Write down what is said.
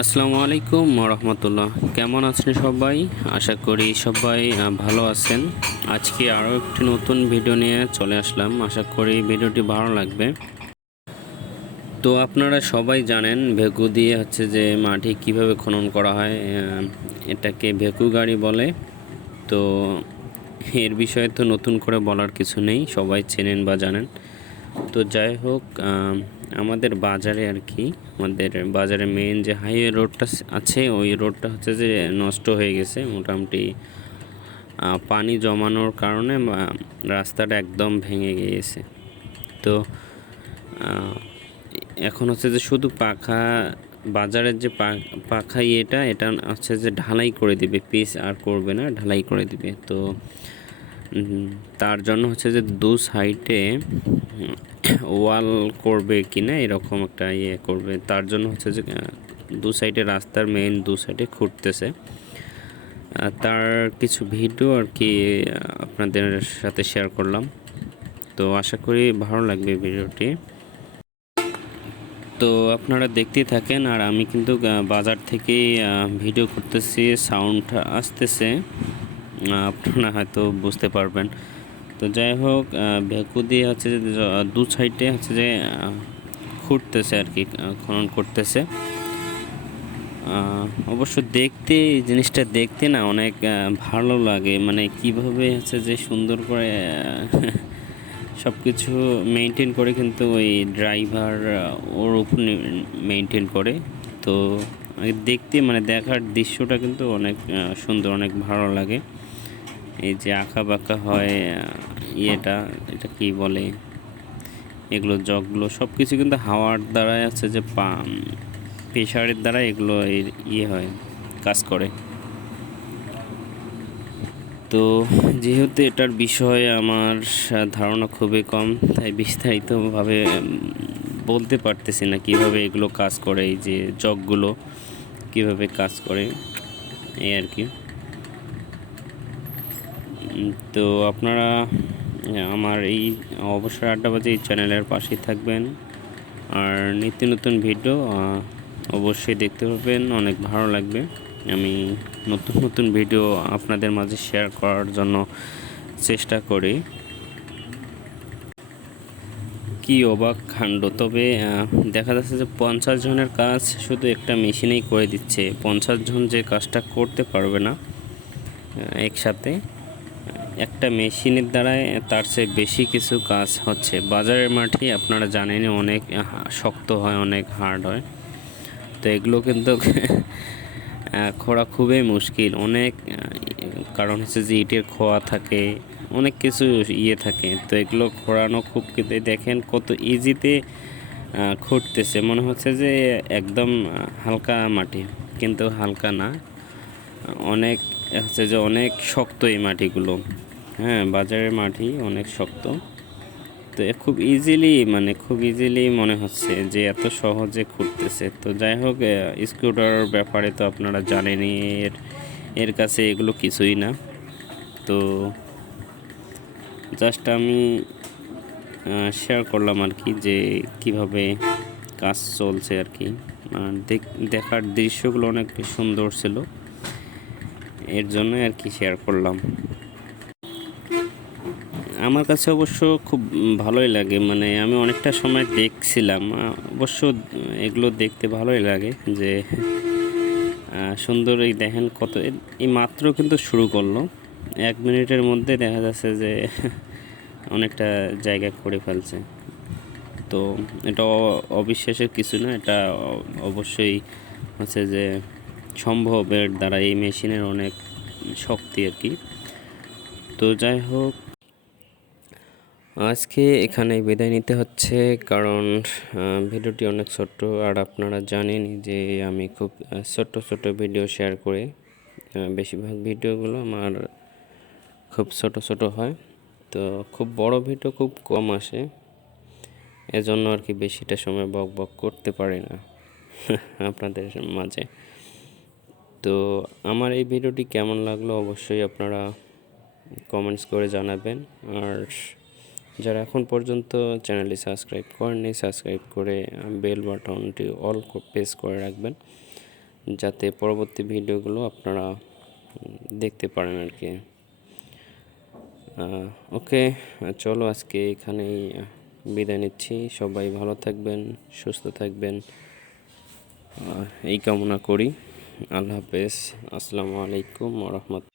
আসসালামু আলাইকুম রহমতুল্লাহ। কেমন আছেন সবাই? আশা করি সবাই ভালো আছেন। আজকে আরও একটি নতুন ভিডিও নিয়ে চলে আসলাম। আশা করি ভিডিওটি ভালো লাগবে। তো আপনারা সবাই জানেন ভেকু দিয়ে যে মাটি কিভাবে খনন করা হয়, এটাকে ভেকু গাড়ি বলে। তো এর বিষয়ে তো নতুন করে বলার কিছু নেই, সবাই চেনেন বা জানেন। তো যাই হোক, আমাদের বাজারে আমাদের বাজারে মেইন যে হাইওয়ে রোডটা আছে, ওই রোডটা যে নষ্ট হয়ে গেছে মোটামুটি। পানি জমানোর কারণে রাস্তাটা একদম ভেঙে গিয়েছে। তো এখন যে শুধু পাখা, বাজারের যে পাখা এটা যে ঢালাই করে দিবে, পিচ আর করবে না, ঢালাই করে দিবে। তো তার জন্য যে দু সাইডে ওয়াল করবে কিনা এরকম একটা করবে। তার জন্য যে দু সাইডে রাস্তার মেইন দু সাইডে খুঁড়তেছে। তার কিছু ভিডিও আপনাদের সাথে শেয়ার করলাম। তো আশা করি ভালো লাগবে ভিডিওটি। তো আপনারা দেখতেই থাকেন। আর আমি কিন্তু বাজার থেকেই ভিডিও করতেছি, সাউন্ড আসতেছে, আপনারা হয়তো বুঝতে পারবেন। তো যাই হোক, ভেকু দিয়ে যে দু সাইডে যে খুঁড়তেছে খনন করতেছে। অবশ্য দেখতে এই জিনিসটা দেখতে না অনেক ভালো লাগে, মানে কিভাবে যে সুন্দর করে সব কিছু মেনটেন করে, কিন্তু ওই ড্রাইভার ওর উপর মেনটেন করে। তো দেখতে মানে দেখার দৃশ্যটা কিন্তু অনেক সুন্দর, অনেক ভালো লাগে। এই যে আঁকা বাঁকা হয় এটা কি বলে, এগুলো জগগুলো সব কিছু কিন্তু হাওয়ার দ্বারাই যে প্রেশারের দ্বারা এগুলো হয়, কাজ করে। তো যেহেতু এটার বিষয়ে আমার ধারণা খুবই কম, তাই বিস্তারিতভাবে বলতে পারতেছি না কিভাবে এগুলো কাজ করে, এই যে জগগুলো কিভাবে কাজ করে এই তো আপনারা আমার এই অবসর আড্ডাবাজি এই চ্যানেলের পাশেই থাকবেন। আর নিত্য নতুন ভিডিও অবশ্যই দেখতে পাবেন, অনেক ভালো লাগবে। আমি নতুন নতুন ভিডিও আপনাদের মাঝে শেয়ার করার জন্য চেষ্টা করি। কি অবাক কাণ্ড! তবে দেখা যাচ্ছে যে 50 জনের কাজ শুধু একটা মেশিনেই করে দিচ্ছে। 50 জন যে কাজটা করতে পারবে না একসাথে, একটা মেশিনের দ্বারাই তার চেয়ে বেশি কিছু কাজ হচ্ছে। বাজারের মাটি আপনারা জানেনই অনেক শক্ত হয়, অনেক হার্ড হয়। তো এগুলো কিন্তু খোঁড়া খুবই মুশকিল, অনেক কারণ যে ইটের খোয়া থাকে, অনেক কিছু থাকে। তো এগুলো খোঁড়ানো খুব, কিন্তু দেখেন কত ইজিতে খুঁড়তেছে, মনে হচ্ছে যে একদম হালকা মাটি, কিন্তু হালকা না, অনেক যে অনেক শক্ত এই মাটিগুলো। হ্যাঁ, বাজারের মাটি অনেক শক্ত। তো খুব ইজিলি মনে হচ্ছে যে এত সহজে খুঁড়তেছে। তো যাই হোক, স্ক্রুড্রাইভারের ব্যাপারে তো আপনারা জানেনই, এর কাছে এগুলো কিছুই না। তো জাস্ট আমি শেয়ার করলাম যে কিভাবে কাজ চলছে দেখার দৃশ্যগুলো অনেক সুন্দর ছিল, এর জন্য শেয়ার করলাম। আমার কাছে অবশ্য খুব ভালোই লাগে, মানে আমি অনেকটা সময় দেখছিলাম। অবশ্য এগুলো দেখতে ভালোই লাগে যে সুন্দর। এই দেখেন কত, এই মাত্র কিন্তু শুরু করলো, 1 মিনিটের মধ্যে দেখা যাচ্ছে যে অনেকটা জায়গা করে ফেলছে। তো এটা অবিশ্বাসের কিছু না, এটা অবশ্যই যে সম্ভবের দ্বারা এই মেশিনের অনেক শক্তি তো যাই হোক, আজকে এখানে বিদায় নিতে হচ্ছে, কারণ ভিডিওটি অনেক ছোট্ট। আর আপনারা জানেনই যে আমি খুব ছোট ভিডিও শেয়ার করি। বেশিরভাগ ভিডিওগুলো আমার খুব ছোট হয়। তো খুব বড় ভিডিও খুব কম আসে, এজন্য বেশিটা সময় বক করতে পারি না আপনাদের মাঝে। তো আমার এই ভিডিওটি কেমন লাগলো অবশ্যই আপনারা কমেন্টস করে জানাবেন। আর যারা এখন পর্যন্ত চ্যানেলটি সাবস্ক্রাইব করেননি, সাবস্ক্রাইব করে বেল বাটনটি অল প্রেস করে রাখবেন, যাতে পরবর্তী ভিডিওগুলো আপনারা দেখতে পারেন আর কি। ওকে, চলো আজকে এখানেই বিদায় নিচ্ছি। সবাই ভালো থাকবেন, সুস্থ থাকবেন এই কামনা করি। আল্লাহ হাফেজ। আসসালামু আলাইকুম ওয়া রাহমাতুল্লাহ।